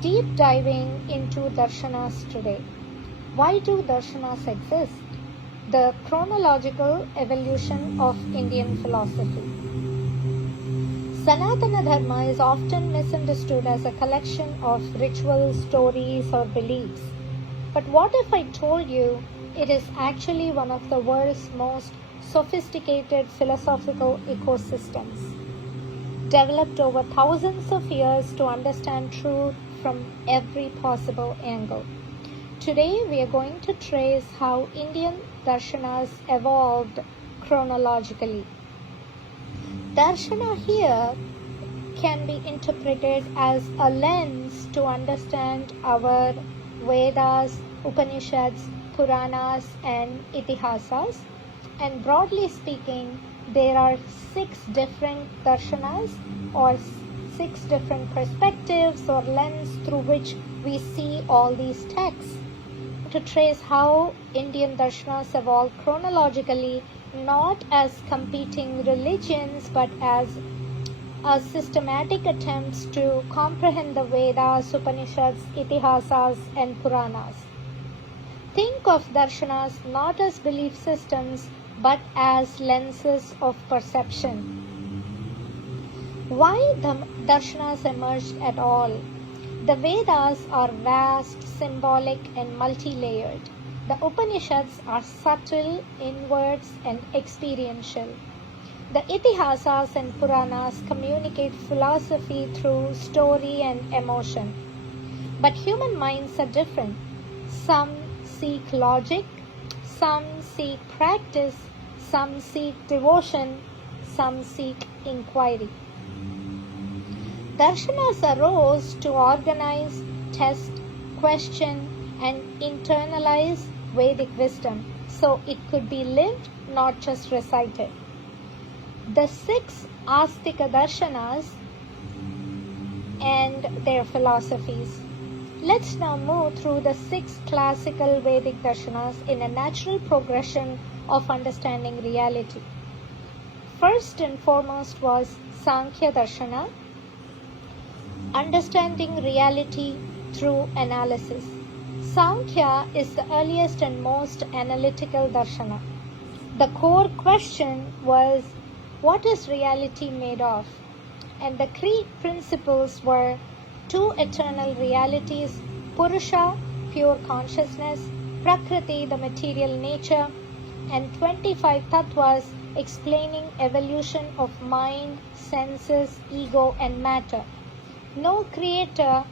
deep diving into darshanas today. Why do darshanas exist? The chronological evolution of Indian philosophy. Sanatana Dharma is often misunderstood as a collection of rituals, stories, or beliefs. But what if I told you it is actually one of the world's most sophisticated philosophical ecosystems, developed over thousands of years to understand truth from every possible angle? Today we are going to trace how Indian darshanas evolved chronologically. Darshana here can be interpreted as a lens to understand our Vedas, Upanishads, Puranas, and Itihasas. And broadly speaking, there are 6 different darshanas or 6 different perspectives or lens through which we see all these texts. To trace how Indian darshanas evolved chronologically, not as competing religions but as a systematic attempts to comprehend the Vedas, Upanishads, Itihasas, and Puranas. Think of darshanas not as belief systems but as lenses of perception. Why the darshanas emerged at all? The Vedas are vast, symbolic, and multi-layered. The Upanishads are subtle, inwards, and experiential. The Itihasas and Puranas communicate philosophy through story and emotion. But human minds are different. Some seek logic, some seek practice, some seek devotion, some seek inquiry. Darshanas arose to organize, test, question, and internalize Vedic wisdom so it could be lived, not just recited. The 6 Astika darshanas and their philosophies. Let's now move through the 6 classical Vedic darshanas in a natural progression of understanding reality. First and foremost was Sankhya Darshana, understanding reality through analysis. Sankhya is the earliest and most analytical darshana. The core question was, what is reality made of? And the key principles were 2 eternal realities, Purusha, pure consciousness, Prakriti, the material nature, and 25 tattvas explaining evolution of mind, senses, ego, and matter. No creator,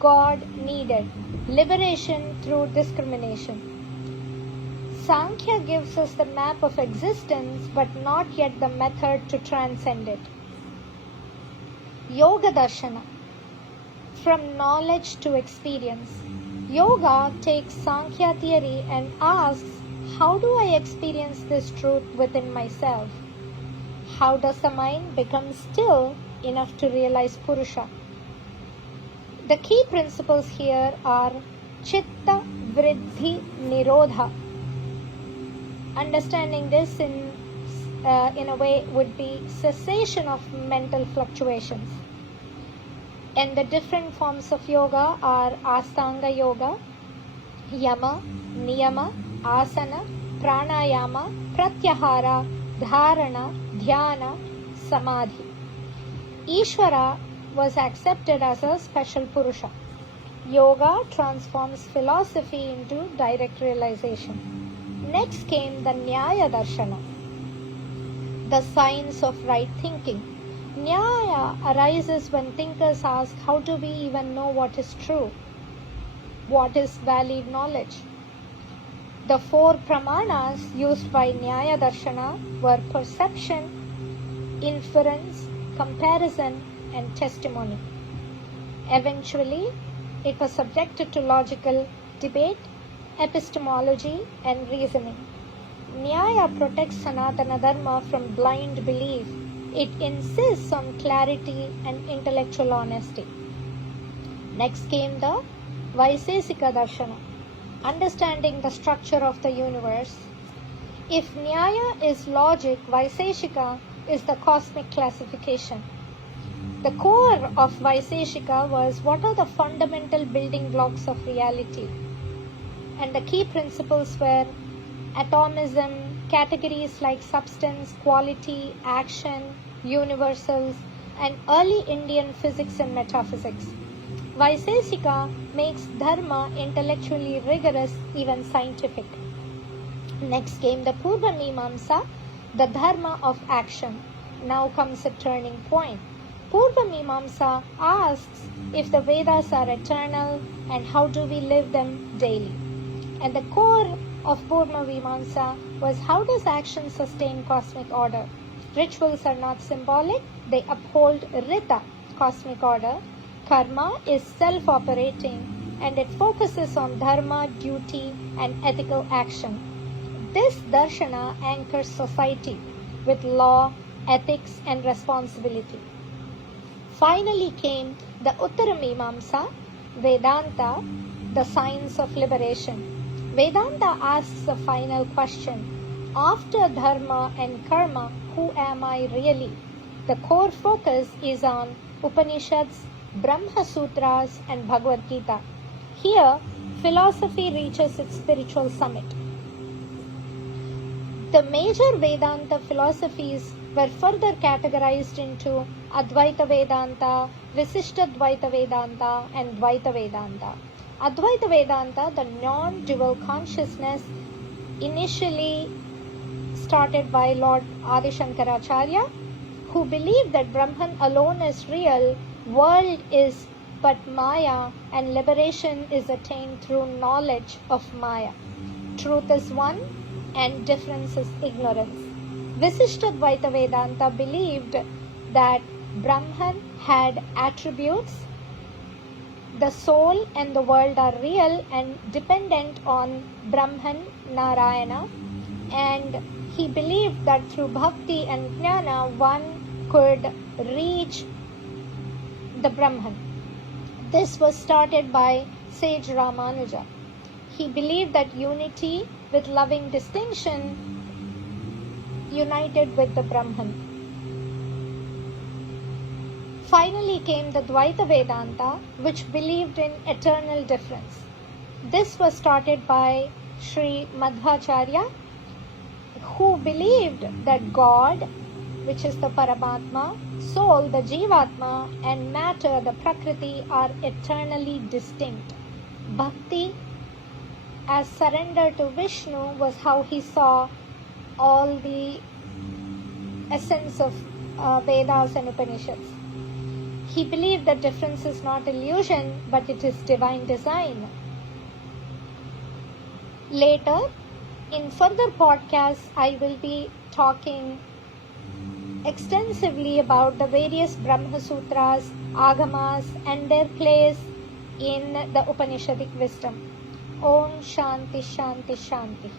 God needed. Liberation through discrimination. Sankhya gives us the map of existence but not yet the method to transcend it. Yoga Darshana. From knowledge to experience. Yoga takes Sankhya theory and asks, how do I experience this truth within myself? How does the mind become still enough to realize Purusha? The key principles here are Chitta Vriddhi Nirodha. Understanding this in a way would be cessation of mental fluctuations. And the different forms of yoga are Astanga Yoga, Yama, Niyama, Asana, Pranayama, Pratyahara, Dharana, Dhyana, Samadhi. Ishvara was accepted as a special Purusha. Yoga transforms philosophy into direct realization. Next came the Nyaya Darshana, the science of right thinking. Nyaya arises when thinkers ask, how do we even know what is true? What is valid knowledge? The 4 pramanas used by Nyaya Darshana were perception, inference, comparison, and testimony. Eventually, it was subjected to logical debate, epistemology, and reasoning. Nyaya protects Sanatana Dharma from blind belief. It insists on clarity and intellectual honesty. Next came the Vaisesika Darshana, understanding the structure of the universe. If Nyaya is logic, Vaiseshika is the cosmic classification. The core of Vaiseshika was what are the fundamental building blocks of reality. And the key principles were atomism, categories like substance, quality, action, universals, and early Indian physics and metaphysics. Vaiseshika makes dharma intellectually rigorous, even scientific. Next came the Purva Mimamsa, the dharma of action. Now comes a turning point. Purva Mimamsa asks if the Vedas are eternal and how do we live them daily. And the core of Purva Mimamsa was how does action sustain cosmic order. Rituals are not symbolic, they uphold Rita, cosmic order. Karma is self-operating and it focuses on dharma, duty and ethical action. This darshana anchors society with law, ethics and responsibility. Finally came the Uttara Mimamsa, Vedanta, the science of liberation. Vedanta asks a final question. After dharma and karma, who am I really? The core focus is on Upanishads, Brahma Sutras and Bhagavad Gita. Here, philosophy reaches its spiritual summit. The major Vedanta philosophies were further categorized into Advaita Vedanta, Visishtadvaita Vedanta and Dvaita Vedanta. Advaita Vedanta, the non-dual consciousness, initially started by Lord Adi Shankaracharya, who believed that Brahman alone is real, world is but Maya, and liberation is attained through knowledge of Maya. Truth is one and difference is ignorance. Visishtadvaita Vedanta believed that Brahman had attributes, the soul and the world are real and dependent on Brahman, Narayana, and he believed that through bhakti and jnana one could reach the Brahman. This was started by sage Ramanuja. He believed that unity with loving distinction united with the Brahman. Finally came the Dvaita Vedanta, which believed in eternal difference. This was started by Sri Madhvacharya, who believed that God, which is the Paramatma, soul, the Jivatma, and matter, the Prakriti, are eternally distinct. Bhakti, as surrender to Vishnu, was how he saw all the essence of Vedas and Upanishads. He believed that difference is not illusion, but it is divine design. Later, in further podcasts, I will be talking extensively about the various Brahma Sutras, Agamas, and their place in the Upanishadic wisdom. Om Shanti Shanti Shanti.